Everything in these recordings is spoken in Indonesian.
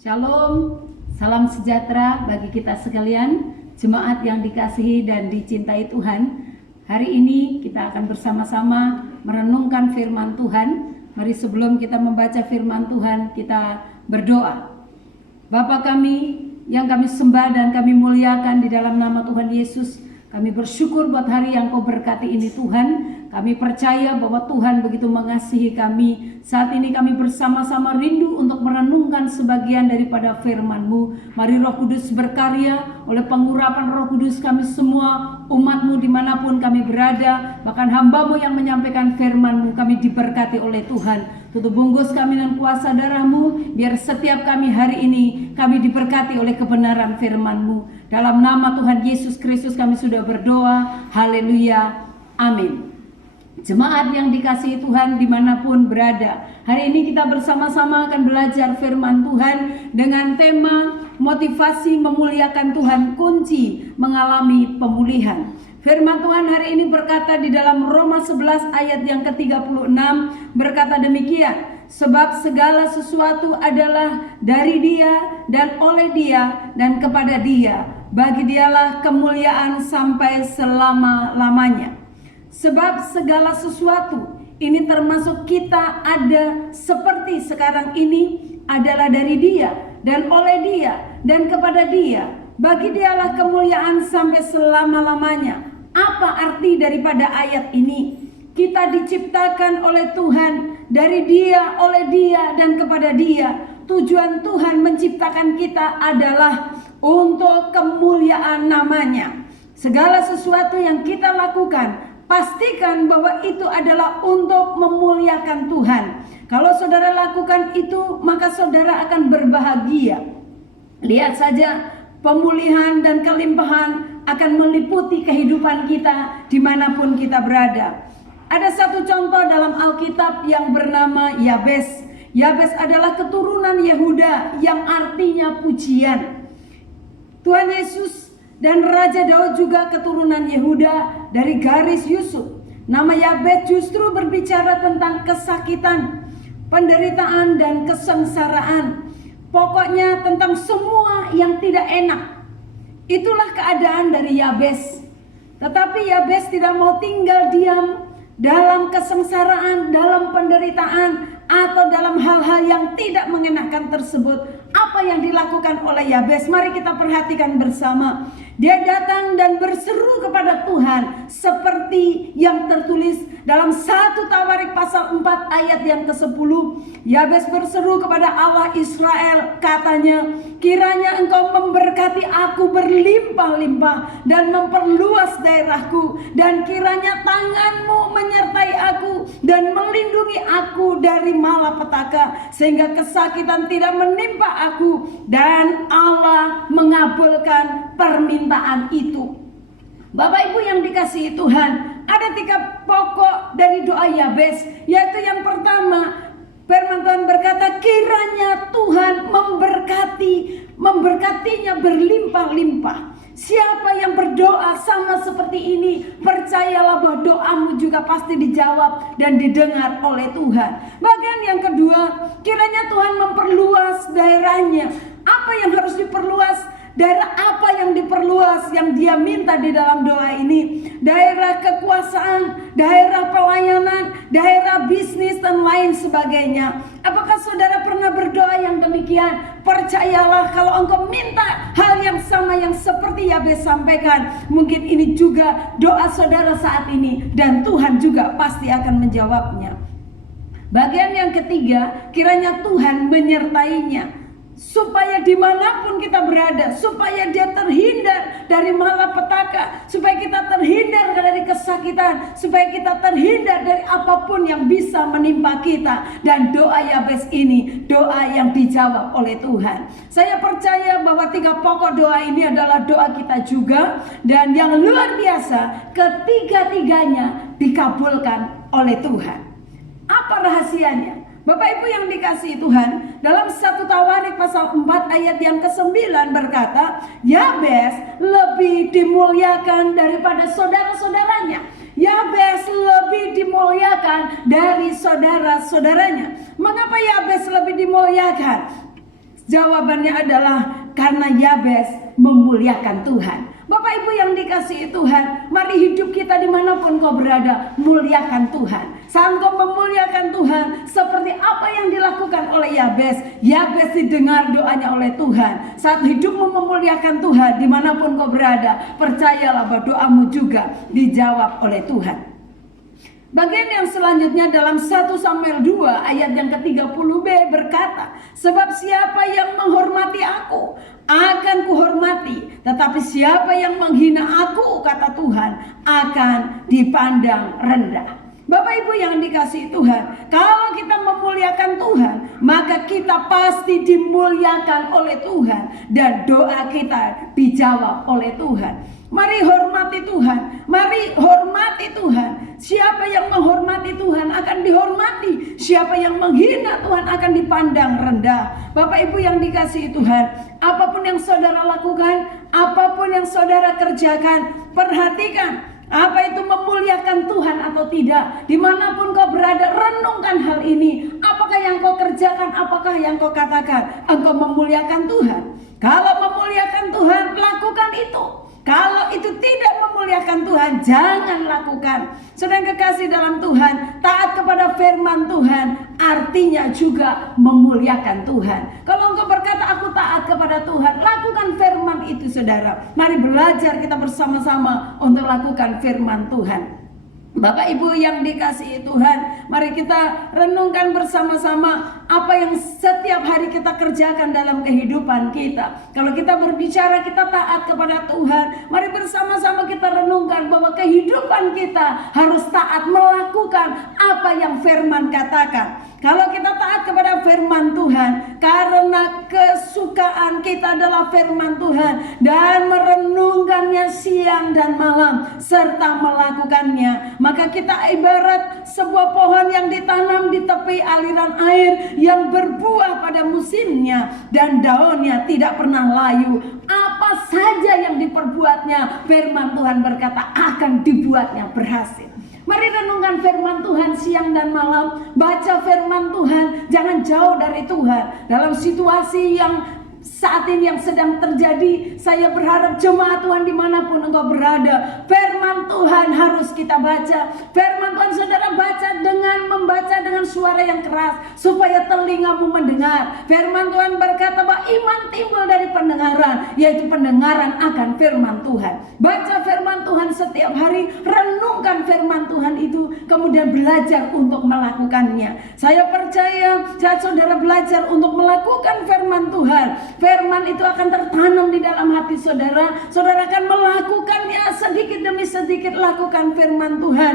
Shalom, salam sejahtera bagi kita sekalian, jemaat yang dikasihi dan dicintai Tuhan. Hari ini kita akan bersama-sama merenungkan firman Tuhan. Mari sebelum kita membaca firman Tuhan, kita berdoa. Bapa kami yang kami sembah dan kami muliakan di dalam nama Tuhan Yesus, kami bersyukur buat hari yang Kau berkati ini Tuhan. Kami percaya bahwa Tuhan begitu mengasihi kami. Saat ini kami bersama-sama rindu untuk merenungkan sebagian daripada firman-Mu. Mari Roh Kudus berkarya oleh pengurapan Roh Kudus kami semua, umat-Mu dimanapun kami berada. Bahkan hamba-Mu yang menyampaikan firman-Mu, kami diberkati oleh Tuhan. Tutup bungkus kami dengan kuasa darah-Mu, biar setiap kami hari ini kami diberkati oleh kebenaran firman-Mu. Dalam nama Tuhan Yesus Kristus kami sudah berdoa. Haleluya. Amin. Jemaat yang dikasihi Tuhan dimanapun berada, hari ini kita bersama-sama akan belajar firman Tuhan dengan tema motivasi memuliakan Tuhan, kunci mengalami pemulihan. Firman Tuhan hari ini berkata di dalam Roma 11 ayat yang ke-36, berkata demikian: sebab segala sesuatu adalah dari Dia dan oleh Dia dan kepada Dia, bagi Dialah kemuliaan sampai selama-lamanya. Sebab segala sesuatu, ini termasuk kita ada seperti sekarang ini, adalah dari Dia dan oleh Dia dan kepada Dia, bagi Dialah kemuliaan sampai selama-lamanya. Apa arti daripada ayat ini? Kita diciptakan oleh Tuhan, dari Dia, oleh Dia dan kepada Dia. Tujuan Tuhan menciptakan kita adalah untuk kemuliaan namanya. Segala sesuatu yang kita lakukan, pastikan bahwa itu adalah untuk memuliakan Tuhan. Kalau saudara lakukan itu, maka saudara akan berbahagia. Lihat saja, pemulihan dan kelimpahan akan meliputi kehidupan kita dimanapun kita berada. Ada satu contoh dalam Alkitab yang bernama Yabes. Yabes adalah keturunan Yehuda yang artinya pujian. Tuhan Yesus dan Raja Daud juga keturunan Yehuda dari garis Yusuf. Nama Yabes justru berbicara tentang kesakitan, penderitaan dan kesengsaraan. Pokoknya tentang semua yang tidak enak. Itulah keadaan dari Yabes. Tetapi Yabes tidak mau tinggal diam dalam kesengsaraan, dalam penderitaan, atau dalam hal-hal yang tidak mengenakan tersebut. Apa yang dilakukan oleh Yabes? Mari kita perhatikan bersama. Dia datang dan berseru kepada Tuhan seperti yang tertulis dalam 1 Tawarik pasal 4 ayat yang ke-10. Yabes berseru kepada Allah Israel, katanya, kiranya Engkau memberkati aku berlimpah-limpah dan memperluas daerahku, dan kiranya tangan-Mu menyertai aku dan melindungi aku dari malapetaka, sehingga kesakitan tidak menimpa aku. Dan Allah mengabulkan permintaan itu. Bapak Ibu yang dikasihi Tuhan, ada 3 pokok dari doa Yabes, yaitu yang pertama, firman Tuhan berkata, kiranya Tuhan memberkatinya berlimpah-limpah. Siapa yang berdoa sama seperti ini, percayalah bahwa doamu juga pasti dijawab dan didengar oleh Tuhan. Bagian yang kedua, kiranya Tuhan memperluas daerahnya. Apa yang harus diperluas? Daerah apa yang diperluas yang dia minta di dalam doa ini? Daerah kekuasaan, daerah pelayanan, daerah bisnis dan lain sebagainya. Apakah saudara pernah berdoa yang demikian? Percayalah, kalau engkau minta hal yang sama yang seperti Yabes sampaikan, mungkin ini juga doa saudara saat ini, dan Tuhan juga pasti akan menjawabnya. Bagian yang ketiga, kiranya Tuhan menyertainya, supaya dimanapun kita berada, supaya dia terhindar dari malapetaka, supaya kita terhindar dari kesakitan, supaya kita terhindar dari apapun yang bisa menimpa kita. Dan doa Yabes ini doa yang dijawab oleh Tuhan. Saya percaya bahwa 3 pokok doa ini adalah doa kita juga, dan yang luar biasa, ketiga-tiganya dikabulkan oleh Tuhan. Apa rahasianya? Bapak Ibu yang dikasihi Tuhan, dalam 1 Tawarik pasal 4 ayat yang ke-9 berkata, Yabes lebih dimuliakan daripada saudara-saudaranya. Yabes lebih dimuliakan dari saudara-saudaranya. Mengapa Yabes lebih dimuliakan? Jawabannya adalah karena Yabes memuliakan Tuhan. Bapak Ibu yang dikasihi Tuhan, mari hidup kita dimanapun kau berada, muliakan Tuhan. Saat kau memuliakan Tuhan, seperti apa yang dilakukan oleh Yabes. Yabes didengar doanya oleh Tuhan. Saat hidupmu memuliakan Tuhan, dimanapun kau berada, percayalah bahwa doamu juga dijawab oleh Tuhan. Bagian yang selanjutnya dalam 1 Samuel 2 ayat yang ke-30b berkata, sebab siapa yang menghormati aku akan kuhormati, tetapi siapa yang menghina aku, kata Tuhan, akan dipandang rendah. Bapak Ibu yang dikasihi Tuhan, kalau kita memuliakan Tuhan, maka kita pasti dimuliakan oleh Tuhan dan doa kita dijawab oleh Tuhan. Mari hormati Tuhan, mari hormati Tuhan. Siapa yang menghormati Tuhan akan dihormati. Siapa yang menghina Tuhan akan dipandang rendah. Bapak Ibu yang dikasihi Tuhan, apapun yang saudara lakukan, apapun yang saudara kerjakan, perhatikan apa itu memuliakan Tuhan atau tidak. Dimanapun kau berada, renungkan hal ini. Apakah yang kau kerjakan, apakah yang kau katakan, engkau memuliakan Tuhan. Kalau memuliakan Tuhan, lakukan itu. Kalau itu tidak memuliakan Tuhan, jangan lakukan. Saudara kekasih dalam Tuhan, taat kepada firman Tuhan artinya juga memuliakan Tuhan. Kalau engkau berkata aku taat kepada Tuhan, lakukan firman itu saudara. Mari belajar kita bersama-sama untuk lakukan firman Tuhan. Bapak Ibu yang dikasihi Tuhan, mari kita renungkan bersama-sama apa yang setiap hari kita kerjakan dalam kehidupan kita. Kalau kita berbicara kita taat kepada Tuhan, mari bersama-sama kita renungkan bahwa kehidupan kita harus taat melakukan apa yang firman katakan. Kalau kita taat kepada firman Tuhan, karena kesukaan kita adalah firman Tuhan dan merenungkannya siang dan malam serta melakukannya, maka kita ibarat sebuah pohon yang ditanam di tepi aliran air yang berbuah pada musimnya dan daunnya tidak pernah layu. Apa saja yang diperbuatnya, firman Tuhan berkata akan dibuatnya berhasil. Mari renungkan firman Tuhan siang dan malam. Baca firman Tuhan, jangan jauh dari Tuhan. Dalam situasi yang saat ini yang sedang terjadi, saya berharap jemaat Tuhan dimanapun engkau berada, firman Tuhan harus kita baca. Firman Tuhan saudara baca dengan membaca dengan suara yang keras supaya telingamu mendengar. Firman Tuhan berkata bahwa iman timbul dari pendengaran, yaitu pendengaran akan firman Tuhan. Baca firman Tuhan setiap hari, renungkan firman Tuhan itu, kemudian belajar untuk melakukannya. Saya percaya saat saudara belajar untuk melakukan firman Tuhan, firman itu akan tertanam di dalam hati saudara. Saudara akan melakukannya sedikit demi sedikit. Lakukan firman Tuhan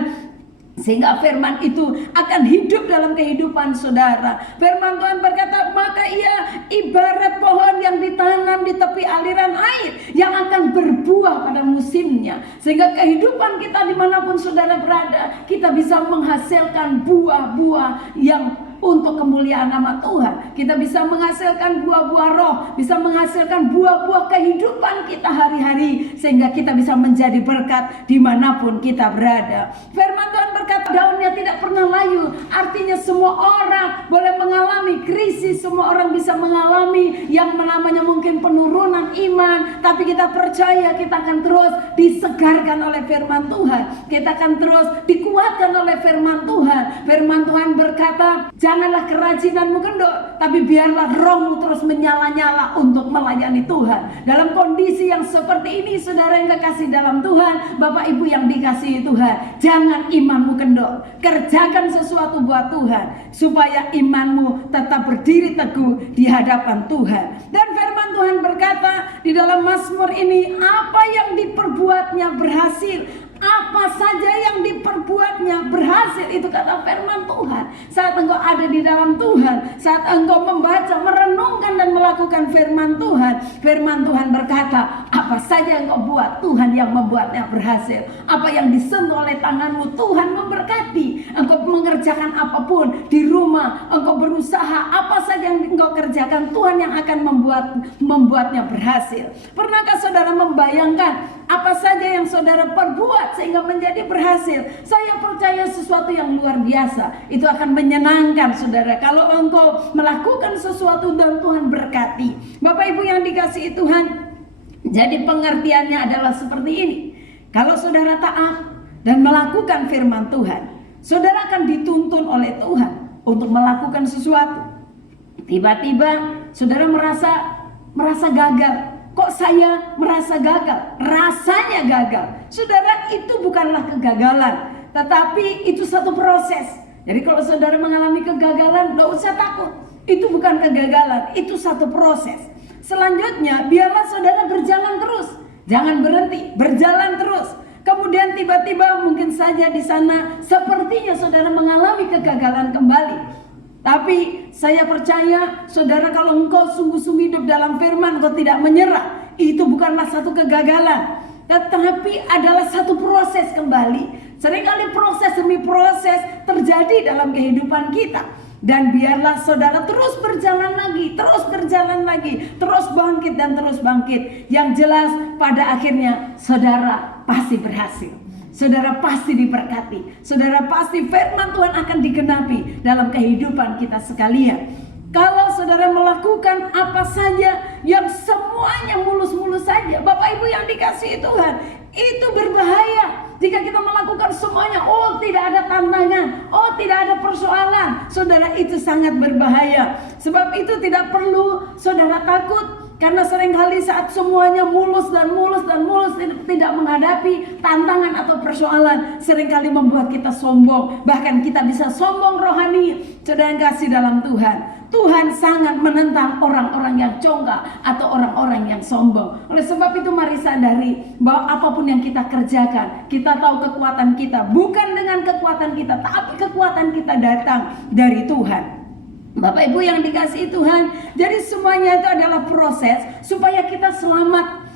sehingga firman itu akan hidup dalam kehidupan saudara. Firman Tuhan berkata, maka ia ibarat pohon yang ditanam di tepi aliran air yang akan berbuah pada musimnya. Sehingga kehidupan kita dimanapun saudara berada, kita bisa menghasilkan buah-buah yang untuk kemuliaan nama Tuhan. Kita bisa menghasilkan buah-buah roh, bisa menghasilkan buah-buah kehidupan kita hari-hari, sehingga kita bisa menjadi berkat dimanapun kita berada. Firman Tuhan berkata daunnya tidak pernah layu. Artinya semua orang boleh mengalami krisis, semua orang bisa mengalami yang namanya mungkin penurunan iman, tapi kita percaya kita akan terus disegarkan oleh firman Tuhan. Kita akan terus dikuatkan oleh firman Tuhan. Firman Tuhan berkata, janganlah kerajinanmu kendor, tapi biarlah rohmu terus menyala-nyala untuk melayani Tuhan. Dalam kondisi yang seperti ini, saudara yang kekasih dalam Tuhan, Bapak Ibu yang dikasihi Tuhan, jangan imanmu kendor. Kerjakan sesuatu buat Tuhan, supaya imanmu tetap berdiri teguh di hadapan Tuhan. Dan firman Tuhan berkata di dalam Mazmur ini, apa yang diperbuatnya berhasil. Apa saja yang diperbuatnya berhasil, itu kata firman Tuhan. Saat engkau ada di dalam Tuhan, saat engkau membaca, merenungkan dan melakukan firman Tuhan, firman Tuhan berkata, apa saja yang engkau buat, Tuhan yang membuatnya berhasil. Apa yang disentuh oleh tanganmu, Tuhan memberkati. Engkau mengerjakan apapun di rumah, engkau berusaha, apa saja yang engkau kerjakan, Tuhan yang akan membuatnya berhasil. Pernahkah saudara membayangkan apa saja yang saudara perbuat sehingga menjadi berhasil? Saya percaya sesuatu yang luar biasa itu akan menyenangkan saudara kalau engkau melakukan sesuatu dan Tuhan berkati. Bapak Ibu yang dikasihi Tuhan, jadi pengertiannya adalah seperti ini. Kalau saudara taat dan melakukan firman Tuhan, saudara akan dituntun oleh Tuhan untuk melakukan sesuatu. Tiba-tiba saudara merasa gagal. Kok saya merasa gagal? Rasanya gagal. Saudara, itu bukanlah kegagalan, tetapi itu satu proses. Jadi kalau saudara mengalami kegagalan, tidak usah takut. Itu bukan kegagalan, itu satu proses. Selanjutnya, biarlah saudara berjalan terus. Jangan berhenti, berjalan terus. Kemudian tiba-tiba mungkin saja di sana sepertinya saudara mengalami kegagalan kembali. Tapi saya percaya saudara, kalau engkau sungguh-sungguh hidup dalam firman, engkau tidak menyerah, itu bukanlah satu kegagalan, tetapi adalah satu proses kembali. Seringkali proses demi proses terjadi dalam kehidupan kita. Dan biarlah saudara terus berjalan lagi, terus berjalan lagi, terus bangkit dan terus bangkit. Yang jelas pada akhirnya saudara pasti berhasil. Saudara pasti diberkati. Saudara pasti firman Tuhan akan digenapi dalam kehidupan kita sekalian. Kalau saudara melakukan apa saja yang semuanya mulus-mulus saja, Bapak Ibu yang dikasihi Tuhan, itu berbahaya. Jika kita melakukan semuanya, oh tidak ada tantangan, oh tidak ada persoalan, saudara, itu sangat berbahaya. Sebab itu tidak perlu saudara takut, karena seringkali saat semuanya mulus dan mulus dan mulus, tidak menghadapi tantangan atau persoalan, seringkali membuat kita sombong. Bahkan kita bisa sombong rohani. Saudara yang kasih dalam Tuhan, Tuhan sangat menentang orang-orang yang congkak atau orang-orang yang sombong. Oleh sebab itu mari sadari bahwa apapun yang kita kerjakan, kita tahu kekuatan kita bukan dengan kekuatan kita, tapi kekuatan kita datang dari Tuhan. Bapak Ibu yang dikasihi Tuhan, jadi semuanya itu adalah proses supaya kita selamat.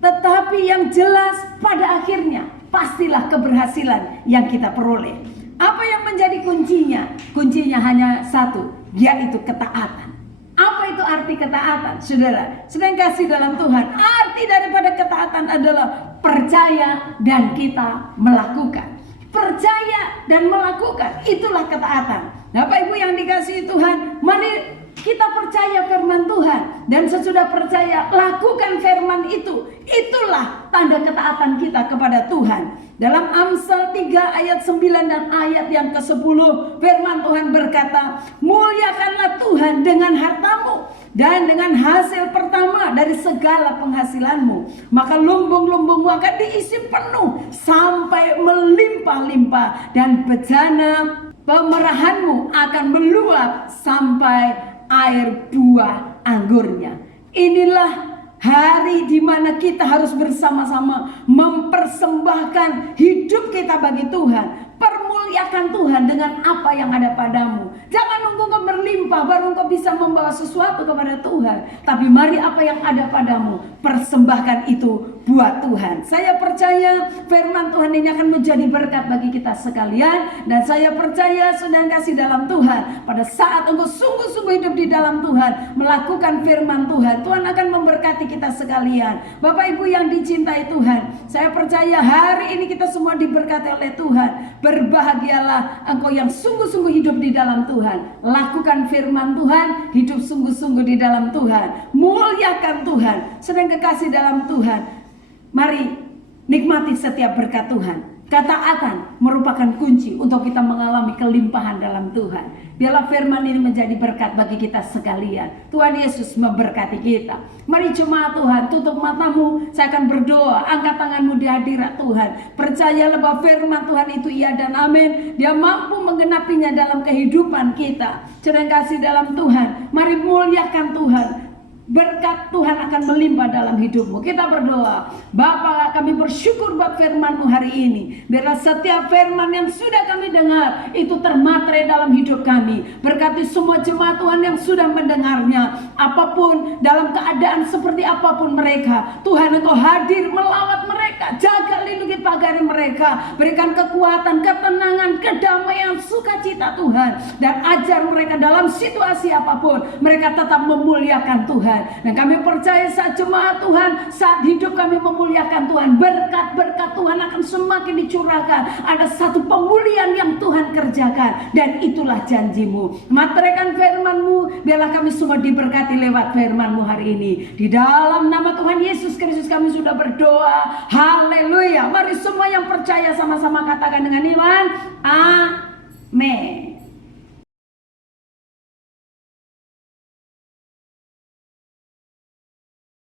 Tetapi yang jelas pada akhirnya pastilah keberhasilan yang kita peroleh. Apa yang menjadi kuncinya? Kuncinya hanya satu, yaitu ketaatan. Apa itu arti ketaatan? Saudara, sedang kasih dalam Tuhan, arti daripada ketaatan adalah percaya dan kita melakukan. Percaya dan melakukan, itulah ketaatan. Bapak Ibu yang dikasihi Tuhan, mari kita percaya firman Tuhan, dan sesudah percaya lakukan firman itu. Itulah tanda ketaatan kita kepada Tuhan. Dalam Amsal 3 ayat 9 dan ayat yang ke-10, firman Tuhan berkata, muliakanlah Tuhan dengan hartamu dan dengan hasil pertama dari segala penghasilanmu, maka lumbung-lumbungmu akan diisi penuh sampai melimpah-limpah, dan bejana pemerahanmu akan meluap sampai air buah anggurnya. Inilah hari di mana kita harus bersama-sama mempersembahkan hidup kita bagi Tuhan. Permuliakan Tuhan dengan apa yang ada padamu. Jangan nunggu kau berlimpah baru kau bisa membawa sesuatu kepada Tuhan. Tapi mari apa yang ada padamu, persembahkan itu buat Tuhan. Saya percaya firman Tuhan ini akan menjadi berkat bagi kita sekalian. Dan saya percaya saudara kasih dalam Tuhan, pada saat engkau sungguh-sungguh hidup di dalam Tuhan, melakukan firman Tuhan, Tuhan akan memberkati kita sekalian. Bapak Ibu yang dicintai Tuhan, saya percaya hari ini kita semua diberkati oleh Tuhan. Berbahagialah engkau yang sungguh-sungguh hidup di dalam Tuhan. Lakukan firman Tuhan, hidup sungguh-sungguh di dalam Tuhan. Muliakan Tuhan. Sedang kekasih dalam Tuhan, mari nikmati setiap berkat Tuhan. Ketaatan merupakan kunci untuk kita mengalami kelimpahan dalam Tuhan. Biarlah firman ini menjadi berkat bagi kita sekalian. Tuhan Yesus memberkati kita. Mari jemaat Tuhan, tutup matamu. Saya akan berdoa, angkat tanganmu di hadirat Tuhan. Percayalah bahwa firman Tuhan itu iya dan amin. Dia mampu menggenapinya dalam kehidupan kita. Sedang kasih dalam Tuhan, mari muliakan Tuhan. berkat Tuhan akan melimpah dalam hidupmu. Kita berdoa, Bapa, kami bersyukur buat firman-Mu hari ini. Biarlah setiap firman yang sudah kami dengar itu termaterai dalam hidup kami. Berkati semua jemaat Tuhan yang sudah mendengarnya, apapun dalam keadaan seperti apapun mereka, Tuhan Engkau hadir melawat mereka, jaga lindungi pagari mereka, berikan kekuatan, ketenangan, kedamaian, sukacita Tuhan, dan ajar mereka dalam situasi apapun mereka tetap memuliakan Tuhan. Dan kami percaya saat jemaat Tuhan, saat hidup kami memuliakan Tuhan, berkat-berkat Tuhan akan semakin dicurahkan. Ada satu pemulihan yang Tuhan kerjakan, dan itulah janji-Mu. Materaikan firman-Mu, biarlah kami semua diberkati lewat firman-Mu hari ini. Di dalam nama Tuhan Yesus Kristus kami sudah berdoa. Haleluya. Mari semua yang percaya sama-sama katakan dengan iman, amin.